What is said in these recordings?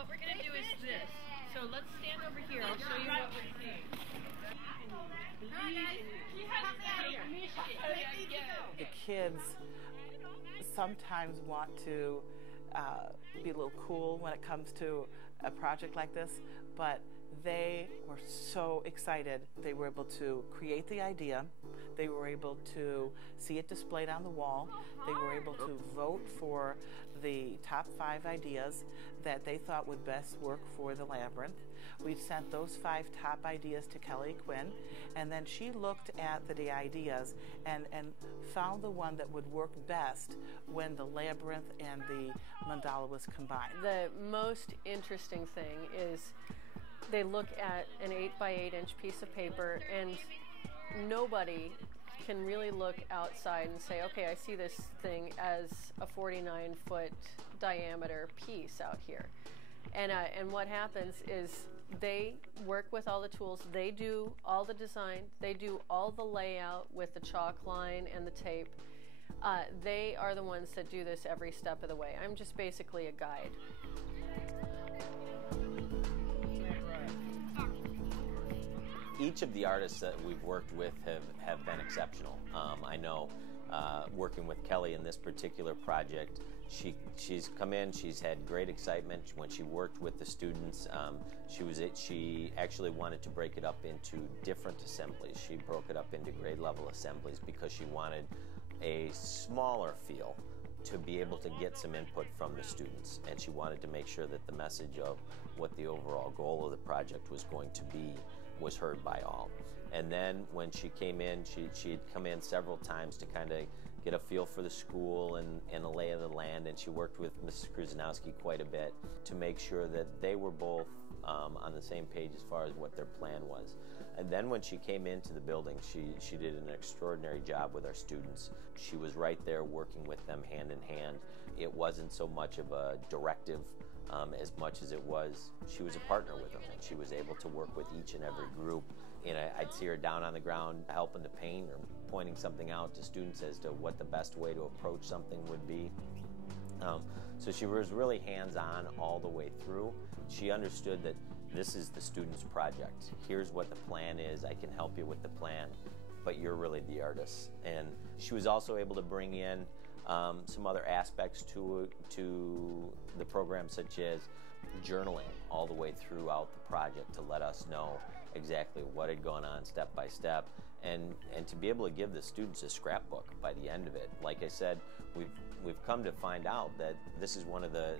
what we're going to do is this. So let's stand over here. I'll show you what we're seeing. The kids sometimes want to be a little cool when it comes to a project like this, but they were so excited. They were able to create the idea. They were able to see it displayed on the wall. They were able to vote for the top 5 ideas that they thought would best work for the labyrinth. We sent those 5 top ideas to Kelly Quinn, and then she looked at the ideas and found the one that would work best when the labyrinth and the mandala was combined. The most interesting thing is they look at an 8 by 8 inch piece of paper, and nobody can really look outside and say, okay, I see this thing as a 49-foot diameter piece out here. And what happens is they work with all the tools, they do all the design, they do all the layout with the chalk line and the tape. They are the ones that do this every step of the way. I'm just basically a guide. Each of the artists that we've worked with have been exceptional. I know working with Kelly in this particular project, she's come in, she's had great excitement. When she worked with the students, she actually wanted to break it up into different assemblies. She broke it up into grade level assemblies because she wanted a smaller feel to be able to get some input from the students, and she wanted to make sure that the message of what the overall goal of the project was going to be was heard by all. And then when she came in, she'd come in several times to kind of get a feel for the school and a lay of the land, and she worked with Mrs. Kruzanowski quite a bit to make sure that they were both on the same page as far as what their plan was. And then when she came into the building, she did an extraordinary job with our students. She was right there working with them hand in hand. It wasn't so much of a directive as much as it was, she was a partner with them, and she was able to work with each and every group. And I'd see her down on the ground helping to paint or pointing something out to students as to what the best way to approach something would be. So she was really hands-on all the way through. She understood that this is the student's project. Here's what the plan is. I can help you with the plan, but you're really the artist. And she was also able to bring in some other aspects to the program, such as journaling all the way throughout the project to let us know exactly what had gone on step by step, and to be able to give the students a scrapbook by the end of it. Like I said, we've come to find out that this is one of the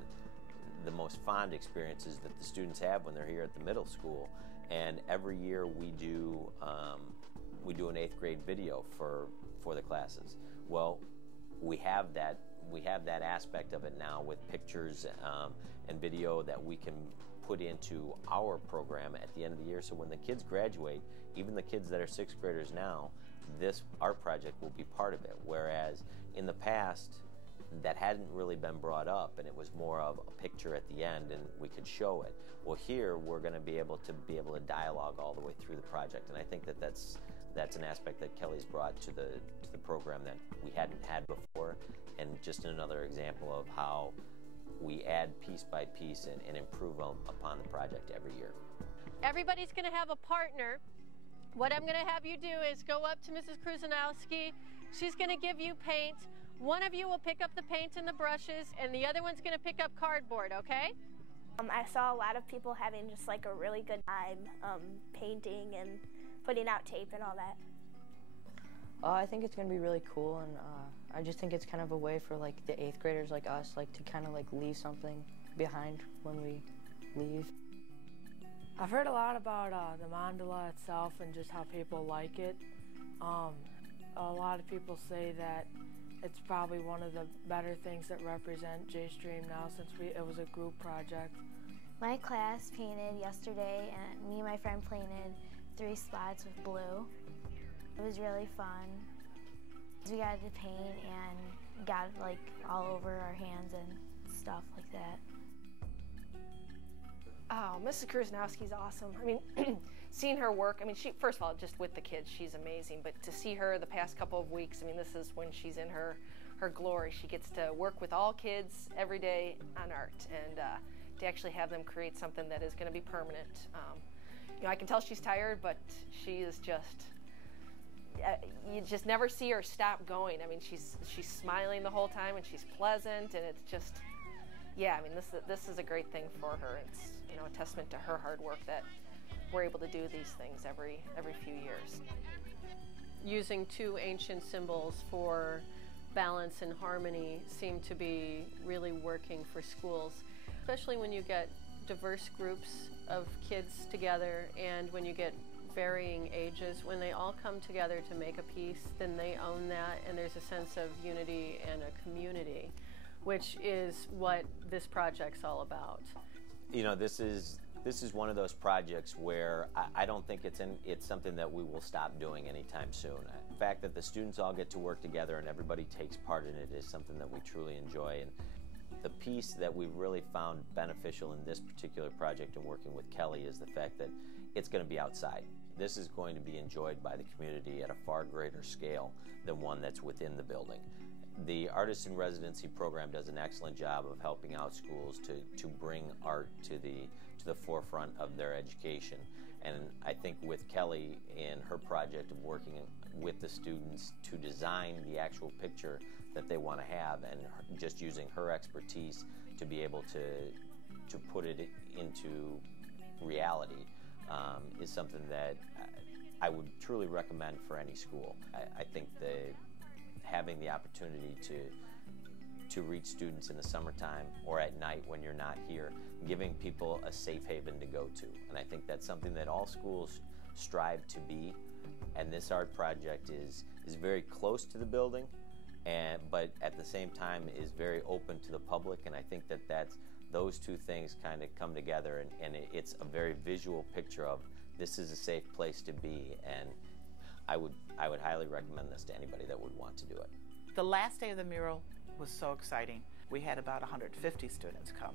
most fond experiences that the students have when they're here at the middle school. And every year we do an 8th grade video for the classes. Well, we have that aspect of it now with pictures and video that we can put into our program at the end of the year. So when the kids graduate, even the kids that are 6th graders now, this art project will be part of it. Whereas in the past, that hadn't really been brought up, and it was more of a picture at the end and we could show it. Well, here we're going to be able to dialogue all the way through the project, and I think that that's an aspect that Kelly's brought to the program that we hadn't had before, and just another example of how we add piece by piece and improve upon the project every year. Everybody's going to have a partner. What I'm going to have you do is go up to Mrs. Kruzanowski. She's going to give you paint. One of you will pick up the paint and the brushes, and the other one's going to pick up cardboard, okay? I saw a lot of people having just like a really good time painting and putting out tape and all that. I think it's going to be really cool, and I just think it's kind of a way for like the 8th graders like us to kind of like leave something behind when we leave. I've heard a lot about the mandala itself and just how people like it. A lot of people say that it's probably one of the better things that represent J-Stream now, since it was a group project. My class painted yesterday, and me and my friend painted 3 spots with blue. It was really fun. We got to paint and got like all over our hands and stuff like that. Oh, Mrs. Kruzanowski's awesome. I mean, seeing her work, I mean, first of all, just with the kids, she's amazing. But to see her the past couple of weeks, I mean, this is when she's in her glory. She gets to work with all kids every day on art. And to actually have them create something that is going to be permanent. You know, I can tell she's tired, but she is just, you just never see her stop going. I mean, she's smiling the whole time, and she's pleasant, and it's just, yeah, I mean, this is a great thing for her. It's, you know, a testament to her hard work that we're able to do these things every few years. Using two ancient symbols for balance and harmony seem to be really working for schools, especially when you get diverse groups of kids together and when you get varying ages. When they all come together to make a piece, then they own that, and there's a sense of unity and a community, which is what this project's all about. You know, this is one of those projects where I don't think it's something that we will stop doing anytime soon. The fact that the students all get to work together and everybody takes part in it is something that we truly enjoy. And the piece that we've really found beneficial in this particular project and working with Kelly is the fact that it's going to be outside. This is going to be enjoyed by the community at a far greater scale than one that's within the building. The Artist in Residency program does an excellent job of helping out schools to bring art to the forefront of their education. And I think with Kelly in her project of working with the students to design the actual picture that they want to have, and just using her expertise to be able to put it into reality is something that I would truly recommend for any school. I think having the opportunity to reach students in the summertime or at night when you're not here, giving people a safe haven to go to. And I think that's something that all schools strive to be. And this art project is very close to the building, but at the same time is very open to the public. And I think that's those two things kind of come together, and it's a very visual picture of this is a safe place to be. And I would highly recommend this to anybody that would want to do it. The last day of the mural was so exciting. We had about 150 students come,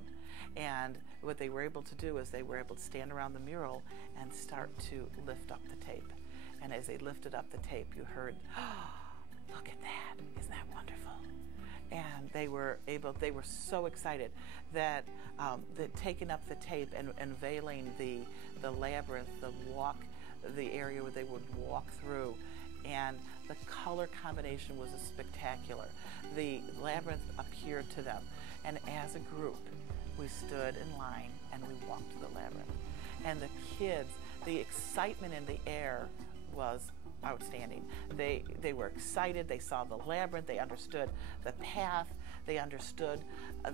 and what they were able to do is they were able to stand around the mural and start to lift up the tape. And as they lifted up the tape, you heard, "Oh, look at that, isn't that wonderful?" And they were so excited that taking up the tape and unveiling the labyrinth, the area where they would walk through, and the color combination was spectacular. The labyrinth appeared to them, and as a group, we stood in line and we walked to the labyrinth. And the kids, the excitement in the air was outstanding. They were excited. They saw the labyrinth. They understood the path. They understood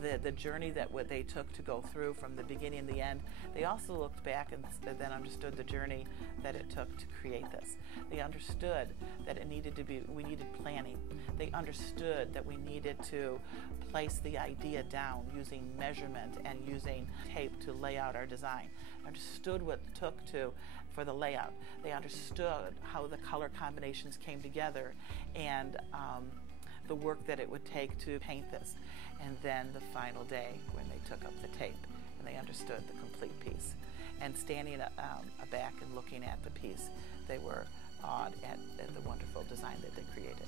the journey that they took to go through from the beginning to the end. They also looked back and then understood the journey that it took to create this. They understood that we needed planning. They understood that we needed to place the idea down using measurement and using tape to lay out our design. Understood what it took for the layout. They understood how the color combinations came together and the work that it would take to paint this. And then the final day when they took up the tape and they understood the complete piece. And standing back and looking at the piece, they were awed at the wonderful design that they created.